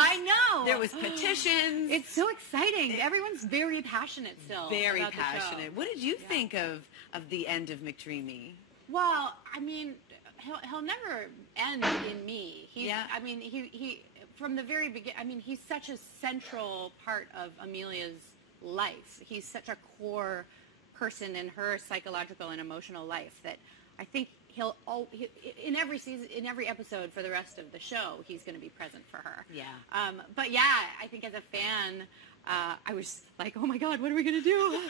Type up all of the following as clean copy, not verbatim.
I know. There was petitions. It's so exciting. Everyone's very passionate still. Very about passionate. The show. What did you think of the end of McDreamy? Well, I mean, he'll never end in me. I mean, he from the very beginning. I mean, he's such a central part of Amelia's life. He's such a core person in her psychological and emotional life that I think in every season, in every episode for the rest of the show, he's going to be present for her. Yeah. But yeah, I think as a fan, I was like, oh my God, what are we going to do?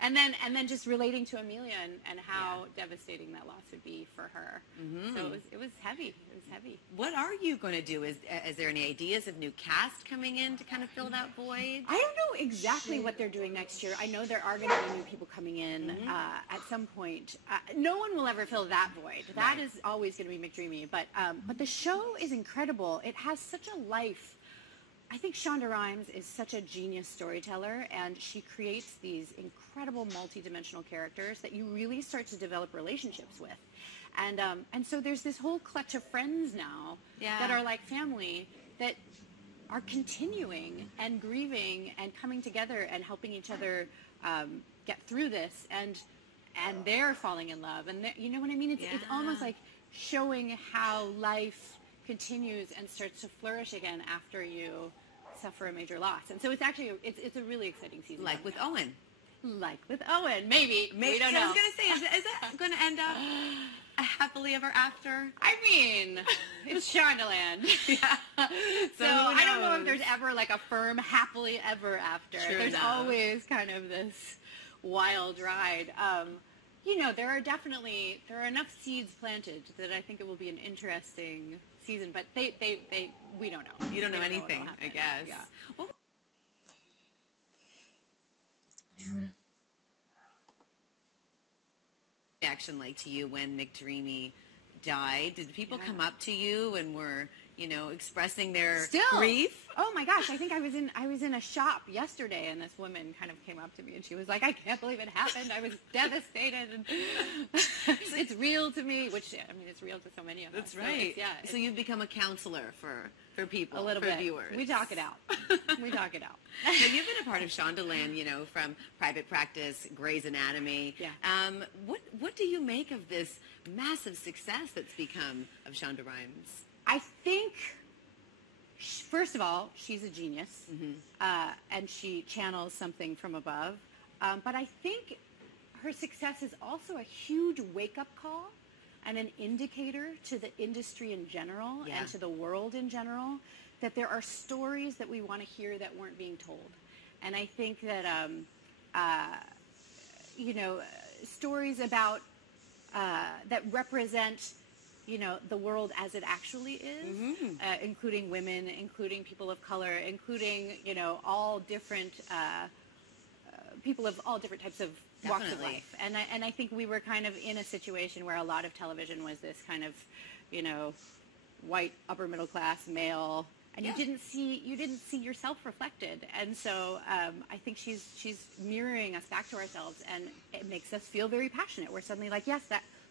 and then just relating to Amelia and how devastating that loss would be for her. Mm-hmm. So it was heavy. It was heavy. What are you going to do? Is there any ideas of new cast coming in to kind of fill that void? I don't know exactly what they're doing next year. I know there are going to be new people coming in at some point. No one will ever fill that void. That is always going to be McDreamy. But the show is incredible. It has such a life. I think Shonda Rhimes is such a genius storyteller, and she creates these incredible multi-dimensional characters that you really start to develop relationships with. And so there's this whole clutch of friends now that are like family that are continuing and grieving and coming together and helping each other get through this, and they're falling in love. And you know what I mean? It's almost like showing how life continues and starts to flourish again after you suffer a major loss. And so it's actually, it's a really exciting season. Like with Owen. Like with Owen, maybe. We don't know. I was going to say, is that going to end up a happily ever after? I mean, it's Shondaland. So I don't know if there's ever like a firm happily ever after. True there's enough. always kind of this wild ride. You know, there are enough seeds planted that I think it will be an interesting season, but we don't know. You don't know anything, I guess. Yeah. Well, reaction like to you when McDreamy died? Did people come up to you and were, expressing their grief? Oh my gosh, I think I was in a shop yesterday, and this woman kind of came up to me and she was like, I can't believe it happened. I was devastated. And it's real to me, which, I mean, it's real to so many of us. That's right. So, so you've become a counselor for people, a little for bit. viewers. We talk it out. We talk it out. Now, you've been a part of Shondaland, from Private Practice, Grey's Anatomy. Yeah. What do you make of this massive success that's become of Shonda Rhimes? I think, first of all, she's a genius, and she channels something from above. But I think her success is also a huge wake-up call and an indicator to the industry in general and to the world in general that there are stories that we want to hear that weren't being told. And I think that, stories about that represent the world as it actually is, including women, including people of color, including, all different people of all different types of walks of life. And I think we were kind of in a situation where a lot of television was this kind of, white upper middle class male, and you didn't see yourself reflected. And so I think she's mirroring us back to ourselves, and it makes us feel very passionate. We're suddenly like, yes,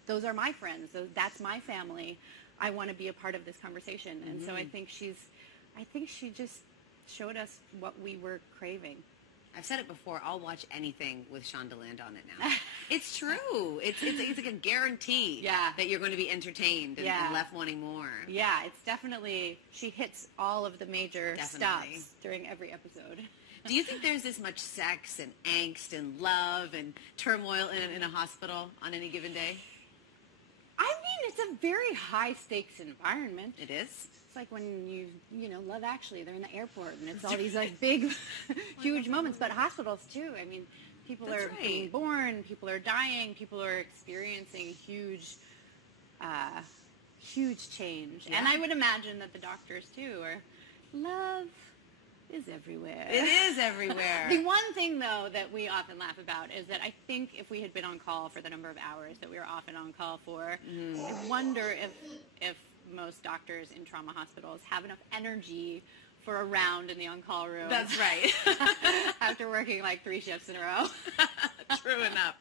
those are my friends. That's my family. I want to be a part of this conversation. And so I think she just showed us what we were craving. I've said it before, I'll watch anything with Shondaland on it now. It's true. It's like a guarantee that you're going to be entertained and left wanting more. Yeah, it's definitely, she hits all of the major stops during every episode. Do you think there's this much sex and angst and love and turmoil in a hospital on any given day? I mean, it's a very high-stakes environment. It is? It's like when Love Actually, they're in the airport, and it's all these, like, big, huge moments. But hospitals, too. I mean, people are being born, people are dying, people are experiencing huge change. Yeah. And I would imagine that the doctors, too, are love is everywhere. It is everywhere. The one thing, though, that we often laugh about is that I think if we had been on call for the number of hours that we were often on call for, I wonder if most doctors in trauma hospitals have enough energy for a round in the on-call room. That's right. After working like 3 shifts in a row. True enough.